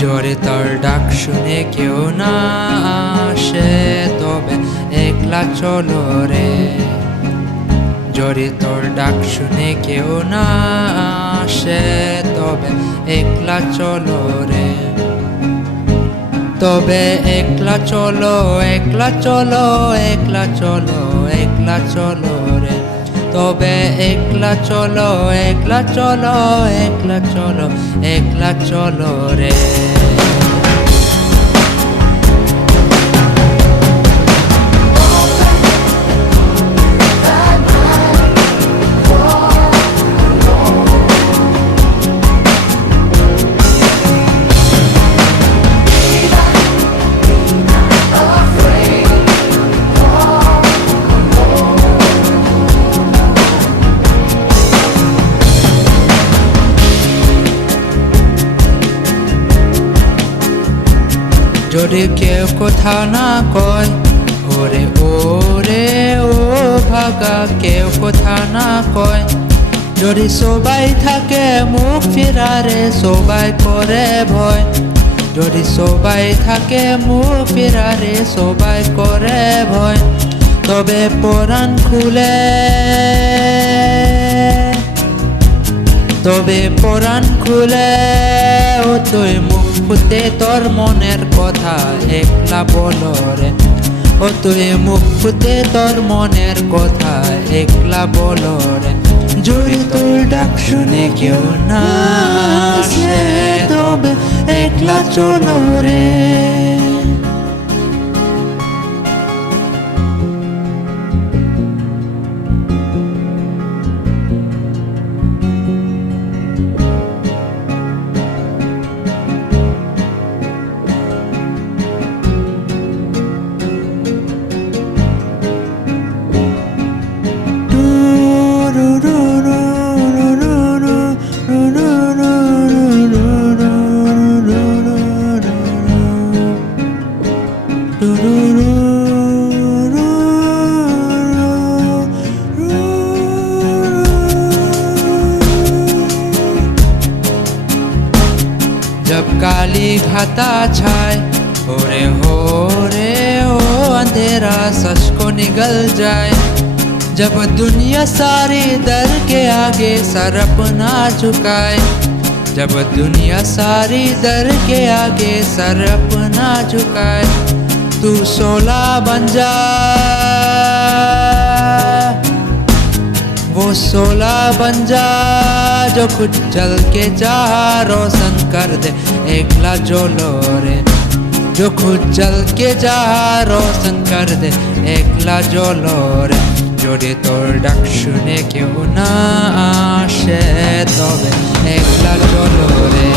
জোরে তোর ডাক শুনে কেউ না আসে, তবে একলা চলো রে। জোরে তোর ডাক শুনে কেউ না আসে, তবে একলা চলো রে। তবে একলা চলো, একলা চলো, একলা চলো, একলা চলো রে। তবে একলা চলো, একলা চলো, একলা চলো, একলা চলো রে। যদি কেউ কথা না কয়, ওরে ওরে ও ভাগা, কেউ কথা না কয়। যদি সবাই থাকে মুখ ফিরারে, সবাই করে ভয়। যদি সবাই থাকে মুখ ফিরারে, সবাই করে ভয়। তবে পরাণ খুলে, তবে পরাণ খুলে ও তুই মুখ ফুটে তোর মনের কথা একলা বলো রে। ও তুই মুখ ফুটে তোর মনের কথা একলা বলো রে। যদি তোর ডাক শুনে কেউ না আসে, তবে একলা চলো রে। जब काली घटा छाए, ओरे हो रे ओ अंधेरा सच को निगल जाए। जब दुनिया सारी दर के आगे सर अपना झुकाए। जब दुनिया सारी दर के आगे सर अपना झुकाए। तू शोला बन जा, वो शोला बन जा जो खुद जल के जा रोशन कर दे एकला चलो रे। जो खुद जल के जा रोशन कर दे एकला चलो रे। যদি তোর ডাক শুনে কেউ না আসে, তবে একলা চলো রে।